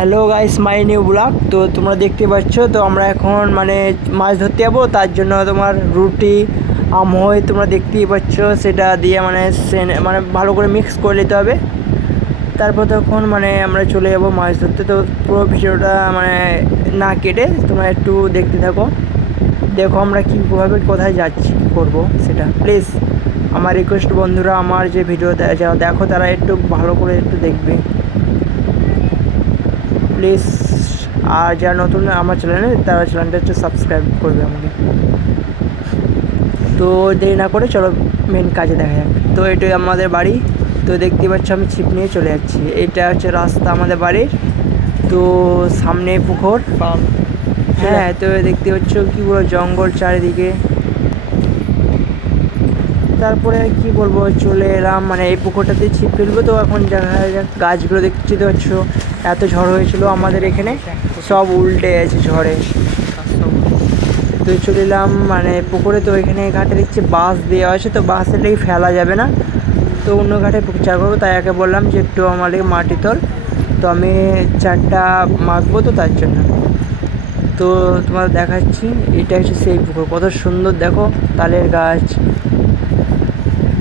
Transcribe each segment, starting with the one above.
Hello guys, my new blog. তো তোমরা দেখতে পাচ্ছ, তো আমরা এখন মানে মাছ ধরতে যাবো। তার জন্য তোমার রুটি আমহই তোমরা দেখতেই পাচ্ছ, সেটা দিয়ে মানে ভালো করে মিক্স করে নিতে হবে। তারপর তখন মানে আমরা চলে যাবো মাছ ধরতে। তো পুরো ভিডিওটা মানে না কেটে তোমরা একটু দেখতে থাকো, দেখো আমরা কীভাবে কোথায় যাচ্ছি করবো সেটা। প্লিজ আমার রিকোয়েস্ট, বন্ধুরা আমার যে ভিডিও যারা দেখো তারা একটু ভালো করে একটু দেখবে প্লিজ। আর যারা নতুন আমার চ্যানেলে, তারা চ্যানেলটা একটু সাবস্ক্রাইব করবে আমাকে। তো দেরি না করে চলো মেন কাজে দেখা যাক। তো এটাই আমাদের বাড়ি। তো দেখতে পাচ্ছ আমি ছিপ নিয়ে চলে যাচ্ছি। এটা হচ্ছে রাস্তা আমাদের বাড়ির। তো সামনে পুকুর। হ্যাঁ, তো দেখতে পাচ্ছ কী বলো, জঙ্গল চারিদিকে। তারপরে কি বলবো, চলে এলাম মানে এই পুকুরটাতে ছিপ ফেলবো। তো এখন দেখা যাক, গাছগুলো দেখতে পাচ্ছ এত ঝড় হয়েছিল আমাদের এখানে, সব উল্টে গেছে ঝড়ে। তো চলে এলাম মানে পুকুরে। তো এখানে ঘাটে দেখছি বাঁশ দেওয়া আছে, তো বাঁশটাই ফেলা যাবে না, তো অন্য ঘাটে চার করবো। তাই একে বললাম যে একটু আমাদের মাটি তোল। তো আমি চারটা মাখবো, তো তার জন্য তো তোমার দেখাচ্ছি। এটা হচ্ছে সেই পুকুর, কত সুন্দর দেখো, তালের গাছ।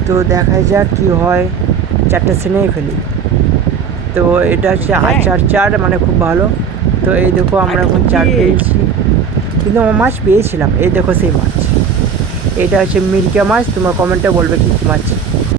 তো দেখা যাক কী হয়, চারটে সিনেই ফেলি। তো এটা হচ্ছে চার মানে খুব ভালো। তো এই দেখো আমরা এখন চার পেয়েছি, কিন্তু মাছ পেয়েছিলাম। এই দেখো সেই মাছ, এটা হচ্ছে মিরকা মাছ। তোমার কমেন্টে বলবে কী মাছ।